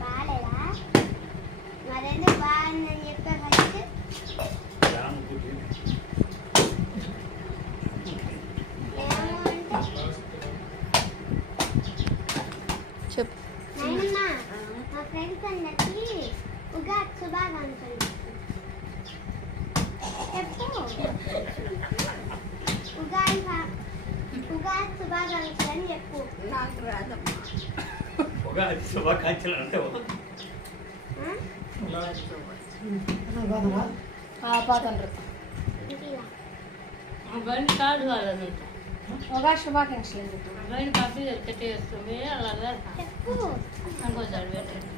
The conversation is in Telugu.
బాగాలేదా మరెందుకు బాగుందని చెప్పా ఫస్ట్ చెప్పు. మా ఫ్రెండ్స్ అందరికి ఉగాది శుభాకాంక్షలు చెప్పు. ఉగాది శుభాకాంక్షలు అని చెప్పు. నాకు రాదమ్మా. ఉగాది శుభాకాంక్షలు అంటే బండి కాదు వాళ్ళంతా ఉగా శుభాకాంక్షలు బండి కాఫీ తెచ్చేస్తుంది అలాగా చెప్పు. ఇంకోసారి పెట్టండి.